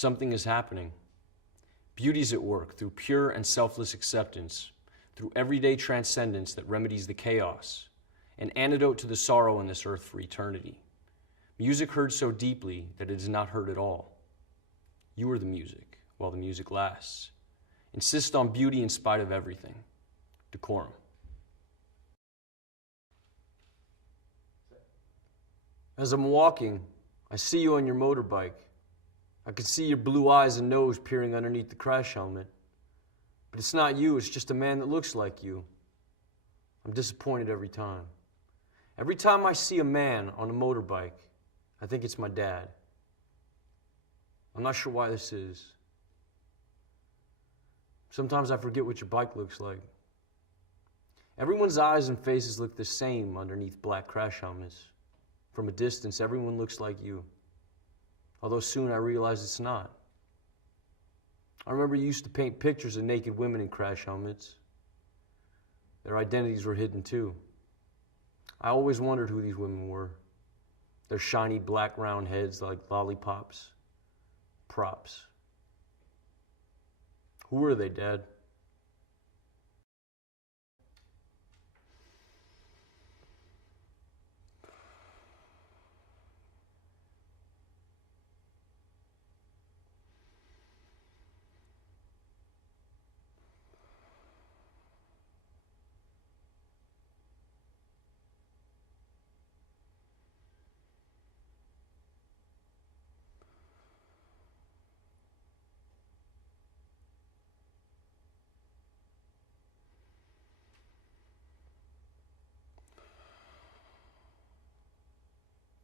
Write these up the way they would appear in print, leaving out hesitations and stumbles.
Something is happening. Beauty's at work through pure and selfless acceptance, through everyday transcendence that remedies the chaos, an antidote to the sorrow on this earth for eternity. Music heard so deeply that it is not heard at all. You are the music while the music lasts. Insist on beauty in spite of everything. Decorum. As I'm walking, I see you on your motorbike. I can see your blue eyes and nose peering underneath the crash helmet. But it's not you, it's just a man that looks like you. I'm disappointed every time. Every time I see a man on a motorbike, I think it's my dad. I'm not sure why this is. Sometimes I forget what your bike looks like. Everyone's eyes and faces look the same underneath black crash helmets. From a distance, everyone looks like you. Although soon I realized it's not. I remember you used to paint pictures of naked women in crash helmets. Their identities were hidden too. I always wondered who these women were. Their shiny black round heads like lollipops. Props. Who were they, Dad?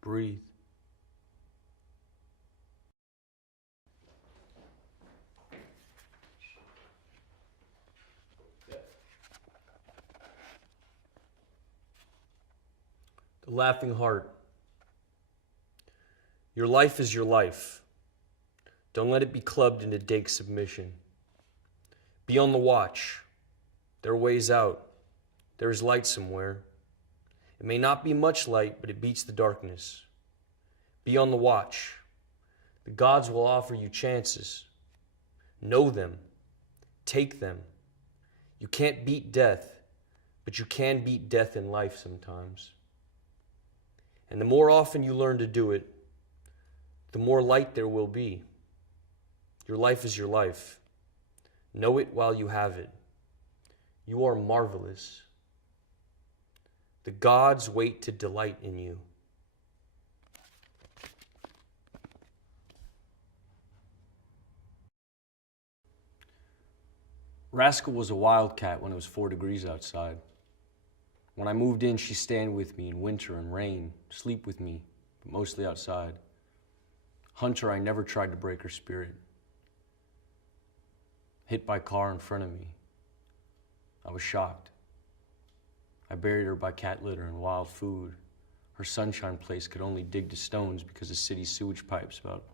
Breathe. The Laughing Heart. Your life is your life. Don't let it be clubbed into dank submission. Be on the watch. There are ways out. There is light somewhere. It may not be much light, but it beats the darkness. Be on the watch. The gods will offer you chances. Know them. Take them. You can't beat death, but you can beat death in life sometimes. And the more often you learn to do it, the more light there will be. Your life is your life. Know it while you have it. You are marvelous. The gods wait to delight in you. Rascal was a wildcat when it was 4 degrees outside. When I moved in, she stayed with me in winter and rain, sleep with me, but mostly outside. Hunter, I never tried to break her spirit. Hit by car in front of me. I was shocked. I buried her by cat litter and wild food. Her sunshine place could only dig to stones because the city's sewage pipe's about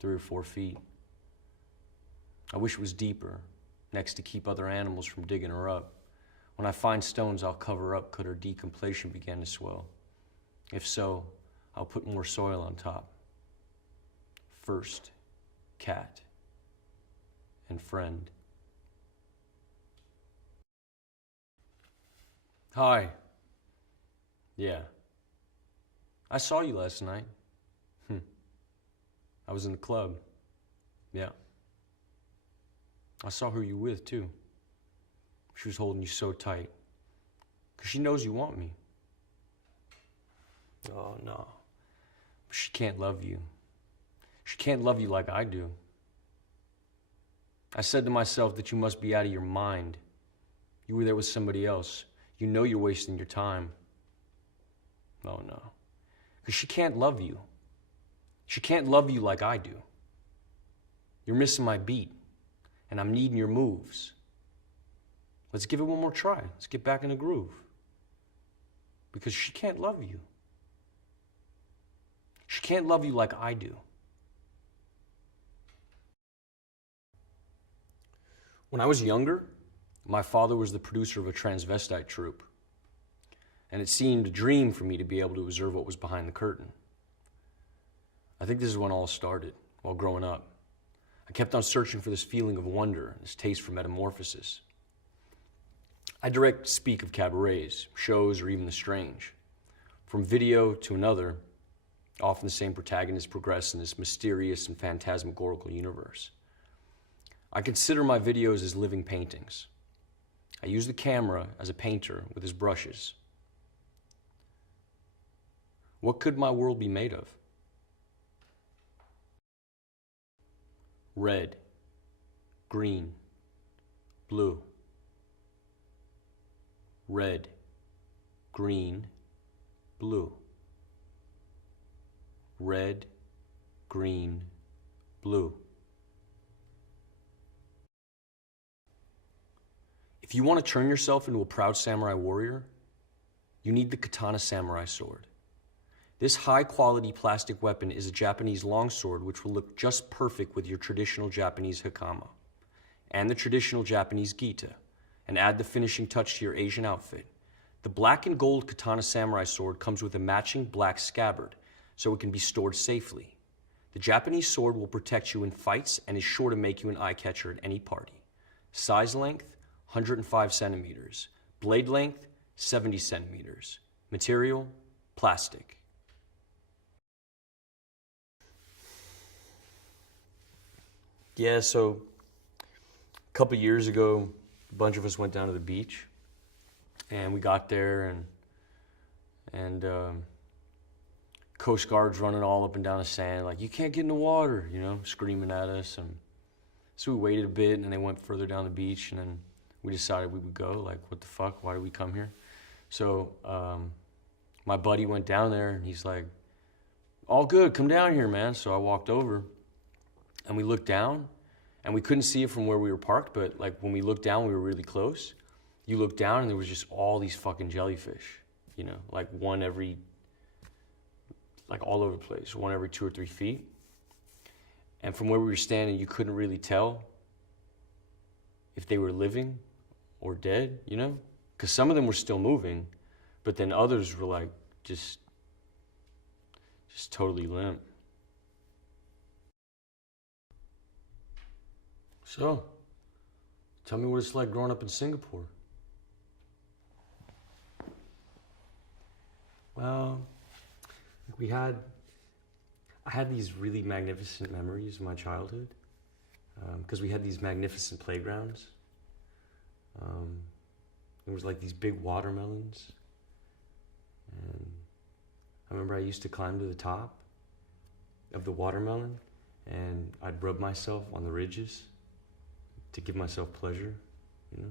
3 or 4 feet. I wish it was deeper, next to keep other animals from digging her up. When I find stones, I'll cover up could her decompletion begin to swell. If so, I'll put more soil on top. First, cat and friend. Hi. Yeah. I saw you last night. I was in the club. Yeah. I saw who you were with, too. She was holding you so tight. 'Cause she knows you want me. Oh, no. But she can't love you. She can't love you like I do. I said to myself that you must be out of your mind. You were there with somebody else. You know you're wasting your time. Oh, no. Because she can't love you. She can't love you like I do. You're missing my beat, and I'm needing your moves. Let's give it one more try. Let's get back in the groove. Because she can't love you. She can't love you like I do. When I was younger, my father was the producer of a transvestite troupe, and it seemed a dream for me to be able to observe what was behind the curtain. I think this is when all started, while growing up. I kept on searching for this feeling of wonder, this taste for metamorphosis. I direct speak of cabarets, shows, or even the strange. From video to another, often the same protagonists progress in this mysterious and phantasmagorical universe. I consider my videos as living paintings. I use the camera as a painter with his brushes. What could my world be made of? Red, green, blue. Red, green, blue. Red, green, blue. If you want to turn yourself into a proud samurai warrior, you need the Katana Samurai Sword. This high-quality plastic weapon is a Japanese longsword which will look just perfect with your traditional Japanese hakama and the traditional Japanese gita, and add the finishing touch to your Asian outfit. The black and gold Katana Samurai Sword comes with a matching black scabbard, so it can be stored safely. The Japanese sword will protect you in fights and is sure to make you an eye-catcher at any party. Size length, 105 centimeters. Blade length, 70 centimeters. Material, plastic. Yeah, so a couple years ago, a bunch of us went down to the beach, and we got there, and Coast Guard's running all up and down the sand, like, you can't get in the water, you know, screaming at us. And so we waited a bit, and they went further down the beach, and then we decided we would go. Like, what the fuck? Why did we come here? So my buddy went down there, and he's like, all good, come down here, man. So I walked over, and we looked down, and we couldn't see it from where we were parked, but like when we looked down, we were really close. You looked down, and there was just all these fucking jellyfish, you know, like one every, like all over the place, one every 2 or 3 feet. And from where we were standing, you couldn't really tell if they were living or dead, you know? Because some of them were still moving, but then others were like just totally limp. So, tell me what it's like growing up in Singapore. Well, I had these really magnificent memories of my childhood, because we had these magnificent playgrounds. There was like these big watermelons, and I remember I used to climb to the top of the watermelon, and I'd rub myself on the ridges to give myself pleasure, you know?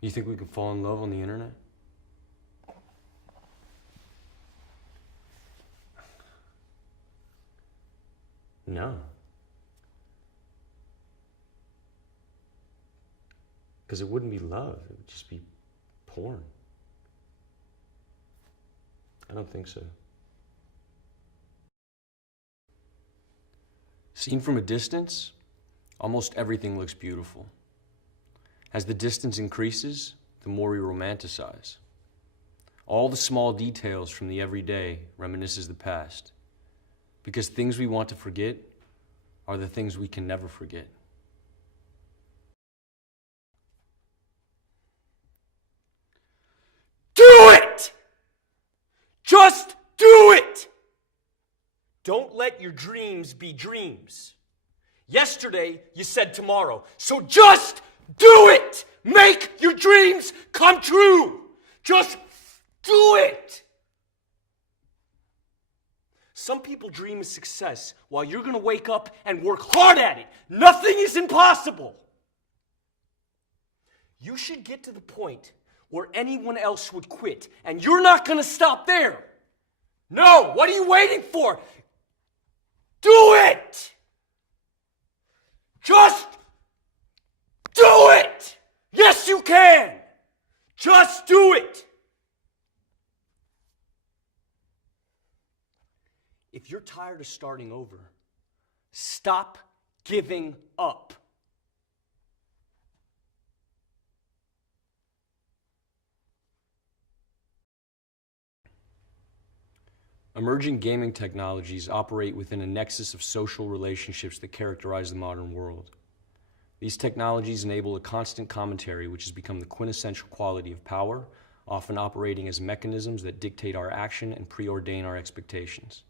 You think we can fall in love on the internet? No. Because it wouldn't be love, it would just be porn. I don't think so. Seen from a distance, almost everything looks beautiful. As the distance increases, the more we romanticize. All the small details from the everyday reminisces the past, because things we want to forget are the things we can never forget. Do it! Just do it! Don't let your dreams be dreams. Yesterday, you said tomorrow, so just do it! Make your dreams come true! Just do it! Some people dream of success while you're gonna wake up and work hard at it. Nothing is impossible. You should get to the point where anyone else would quit, and you're not gonna stop there. No, what are you waiting for? Do it! Just do it! Yes, you can! Just do it! If you're tired of starting over, stop giving up. Emerging gaming technologies operate within a nexus of social relationships that characterize the modern world. These technologies enable a constant commentary which has become the quintessential quality of power, often operating as mechanisms that dictate our action and preordain our expectations.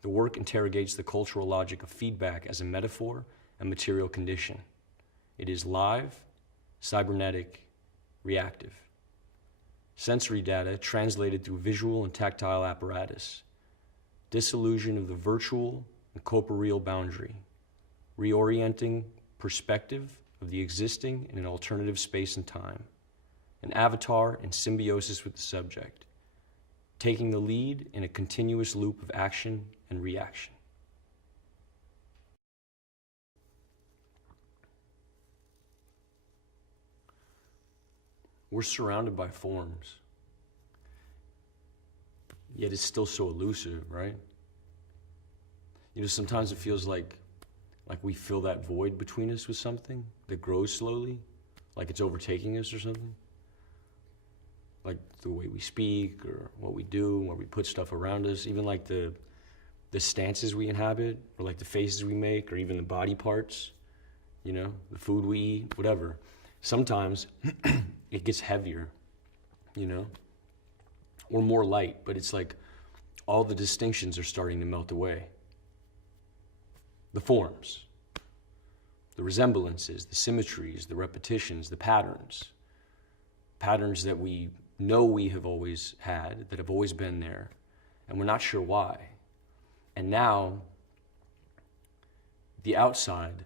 The work interrogates the cultural logic of feedback as a metaphor and material condition. It is live, cybernetic, reactive. Sensory data translated through visual and tactile apparatus. Disillusion of the virtual and corporeal boundary. Reorienting perspective of the existing in an alternative space and time. An avatar in symbiosis with the subject. Taking the lead in a continuous loop of action and reaction. We're surrounded by forms, yet it's still so elusive, right? You know, sometimes it feels like we fill that void between us with something that grows slowly, like it's overtaking us or something. Like the way we speak or what we do, where we put stuff around us, even like the stances we inhabit, or like the faces we make, or even the body parts, you know, the food we eat, whatever. Sometimes it gets heavier, you know, or more light, but it's like all the distinctions are starting to melt away. The forms, the resemblances, the symmetries, the repetitions, the patterns that we know we have always had, that have always been there, and we're not sure why. And now, the outside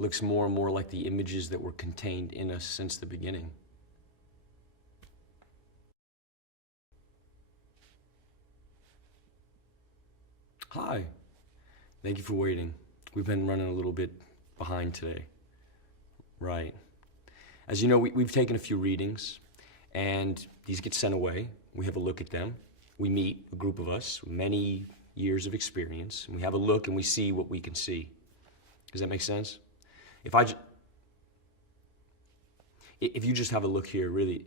looks more and more like the images that were contained in us since the beginning. Hi. Thank you for waiting. We've been running a little bit behind today. Right. As you know, we've taken a few readings, and these get sent away. We have a look at them. We meet, a group of us, many years of experience, and we have a look and we see what we can see. Does that make sense? If you just have a look here, really,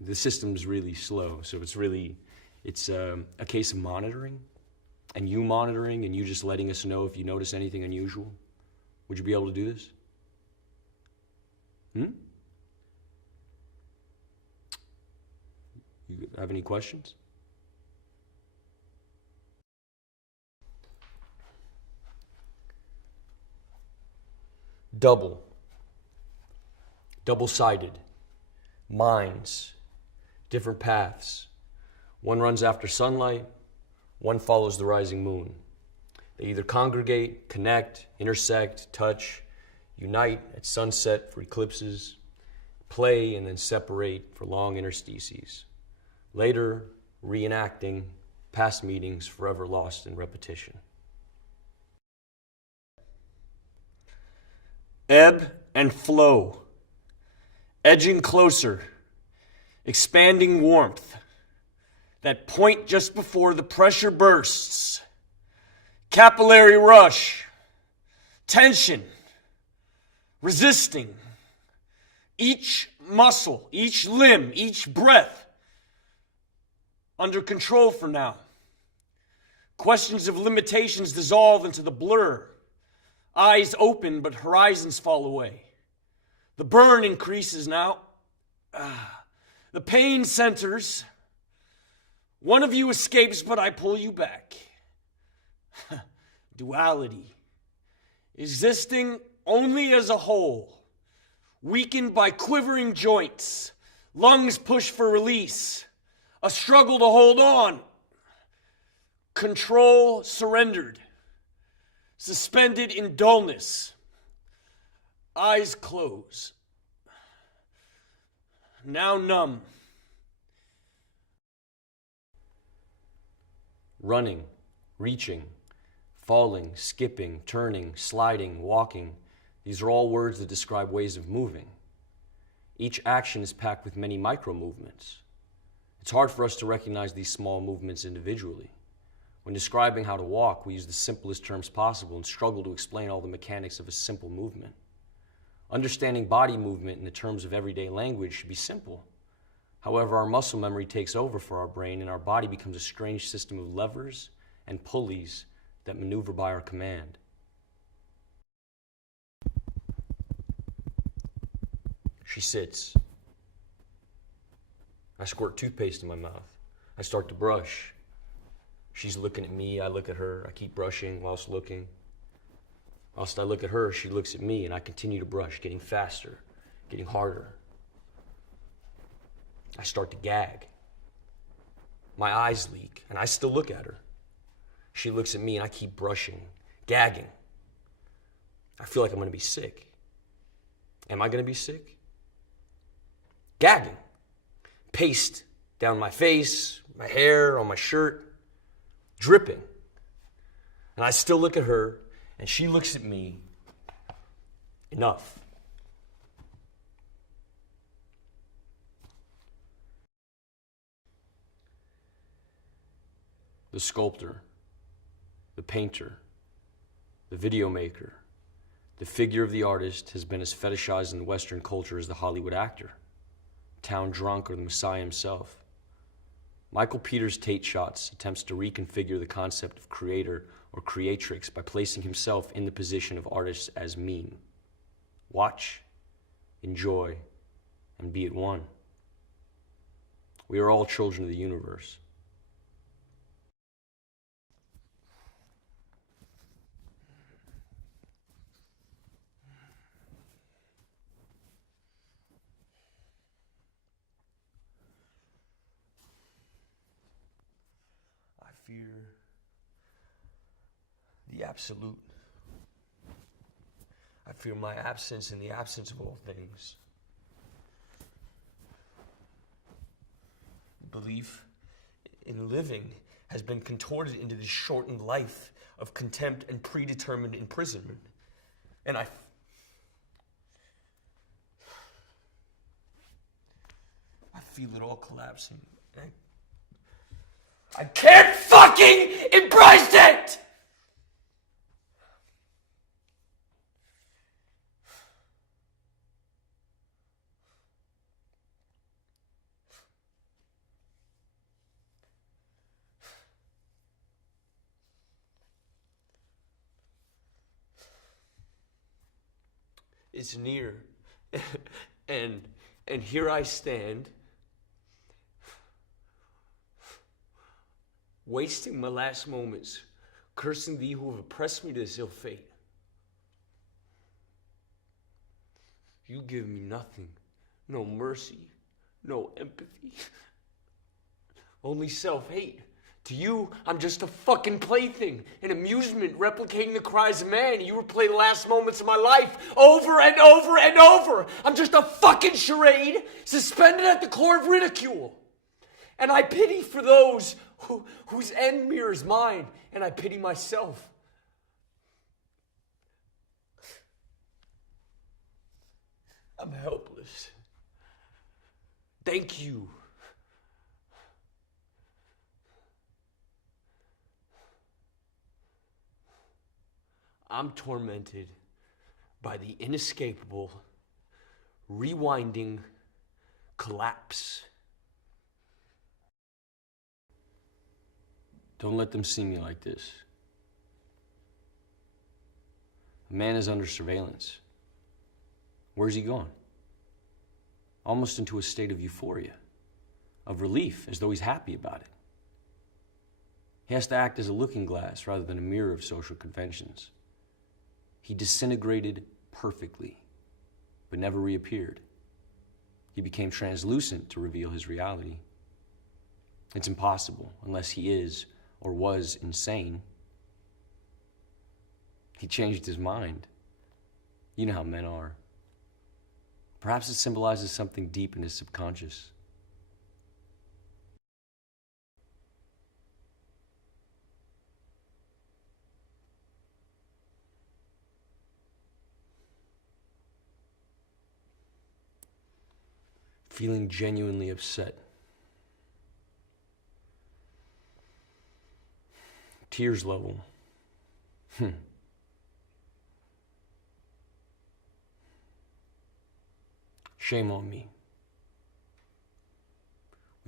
the system's really slow, so it's a case of monitoring, and you monitoring, and you just letting us know if you notice anything unusual. Would you be able to do this? You have any questions? Double-sided, minds, different paths. One runs after sunlight, one follows the rising moon. They either congregate, connect, intersect, touch, unite at sunset for eclipses, play and then separate for long interstices. Later, reenacting past meetings forever lost in repetition. Ebb and flow, edging closer, expanding warmth, that point just before the pressure bursts, capillary rush, tension, resisting, each muscle, each limb, each breath under control for now. Questions of limitations dissolve into the blur. Eyes open, but horizons fall away. The burn increases now. The pain centers. One of you escapes, but I pull you back. Duality. Existing only as a whole. Weakened by quivering joints. Lungs push for release. A struggle to hold on. Control surrendered. Suspended in dullness. Eyes close. Now numb. Running, reaching, falling, skipping, turning, sliding, walking. These are all words that describe ways of moving. Each action is packed with many micro movements. It's hard for us to recognize these small movements individually. When describing how to walk, we use the simplest terms possible and struggle to explain all the mechanics of a simple movement. Understanding body movement in the terms of everyday language should be simple. However, our muscle memory takes over for our brain and our body becomes a strange system of levers and pulleys that maneuver by our command. She sits. I squirt toothpaste in my mouth. I start to brush. She's looking at me, I look at her. I keep brushing whilst looking. Whilst I look at her, she looks at me, and I continue to brush, getting faster, getting harder. I start to gag. My eyes leak, and I still look at her. She looks at me, and I keep brushing, gagging. I feel like I'm gonna be sick. Am I gonna be sick? Gagging. Paste down my face, my hair, on my shirt, dripping. And I still look at her, and she looks at me. Enough. The sculptor, the painter, the video maker, the figure of the artist has been as fetishized in Western culture as the Hollywood actor, town drunk, or the Messiah himself. Michael Peters' Tate Shots attempts to reconfigure the concept of creator or creatrix by placing himself in the position of artist as meme. Watch, enjoy, and be at one. We are all children of the universe. I fear the absolute. I fear my absence in the absence of all things. Belief in living has been contorted into this shortened life of contempt and predetermined imprisonment. And I feel it all collapsing. I can't fucking embrace it! It's near, and here I stand, wasting my last moments, cursing thee who have oppressed me to this ill fate. You give me nothing, no mercy, no empathy, only self-hate. To you, I'm just a fucking plaything, an amusement replicating the cries of man. You replay the last moments of my life over and over and over. I'm just a fucking charade suspended at the core of ridicule. And I pity for those whose end mirrors mine, and I pity myself. I'm helpless. Thank you. I'm tormented by the inescapable, rewinding collapse. Don't let them see me like this. A man is under surveillance. Where's he gone? Almost into a state of euphoria, of relief, as though he's happy about it. He has to act as a looking glass rather than a mirror of social conventions. He disintegrated perfectly, but never reappeared. He became translucent to reveal his reality. It's impossible unless he is or was insane. He changed his mind. You know how men are. Perhaps it symbolizes something deep in his subconscious. Feeling genuinely upset. Tears level. Shame on me.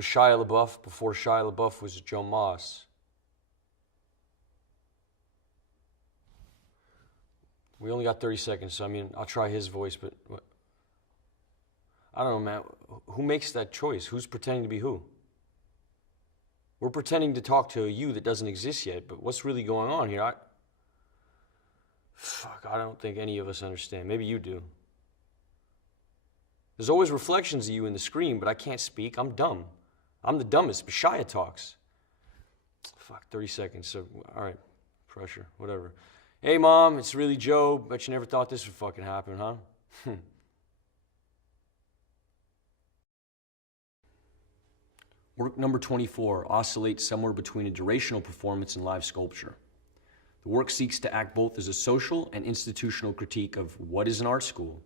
Was Shia LaBeouf before Shia LaBeouf was Joe Moss. We only got 30 seconds, so I mean, I'll try his voice, but I don't know, man. Who makes that choice? Who's pretending to be who? We're pretending to talk to a you that doesn't exist yet, but what's really going on here? I don't think any of us understand. Maybe you do. There's always reflections of you in the screen, but I can't speak. I'm dumb. I'm the dumbest, but Shia talks. 30 seconds, so, all right, pressure, whatever. Hey, Mom, it's really Joe. Bet you never thought this would fucking happen, huh? Work number 24 oscillates somewhere between a durational performance and live sculpture. The work seeks to act both as a social and institutional critique of what is an art school,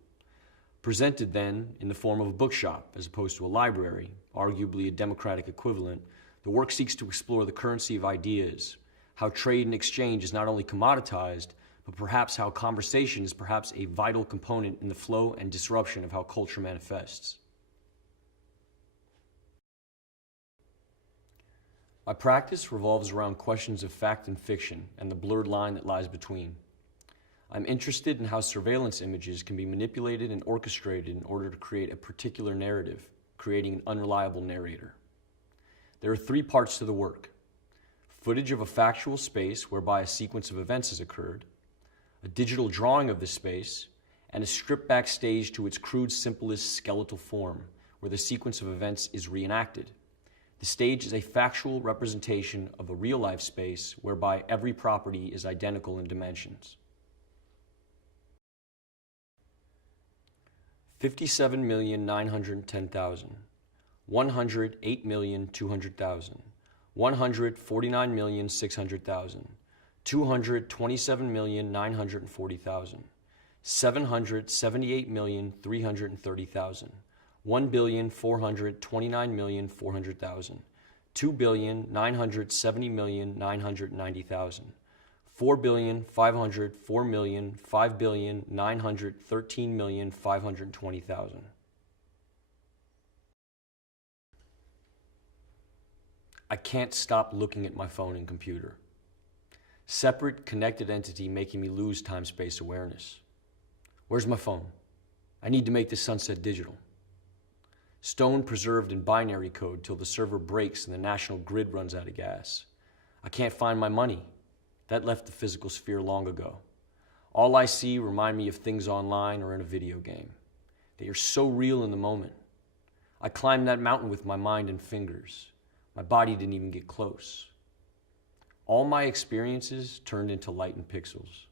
presented then in the form of a bookshop as opposed to a library, arguably a democratic equivalent. The work seeks to explore the currency of ideas, how trade and exchange is not only commoditized, but perhaps how conversation is perhaps a vital component in the flow and disruption of how culture manifests. My practice revolves around questions of fact and fiction and the blurred line that lies between. I'm interested in how surveillance images can be manipulated and orchestrated in order to create a particular narrative, creating an unreliable narrator. There are 3 parts to the work: footage of a factual space whereby a sequence of events has occurred, a digital drawing of the space, and a strip back stage to its crude, simplest skeletal form, where the sequence of events is reenacted. The stage is a factual representation of a real-life space whereby every property is identical in dimensions. 57,910,000, 108,200,000, 149,600,000, 227,940,000, 778,330,000, 1,429,400,000, 2,970,990,000, 4,504,5,913,520,000. I can't stop looking at my phone and computer. Separate, connected entity making me lose time-space awareness. Where's my phone? I need to make this sunset digital. Stone preserved in binary code till the server breaks and the national grid runs out of gas. I can't find my money. That left the physical sphere long ago. All I see remind me of things online or in a video game. They are so real in the moment. I climbed that mountain with my mind and fingers. My body didn't even get close. All my experiences turned into light and pixels.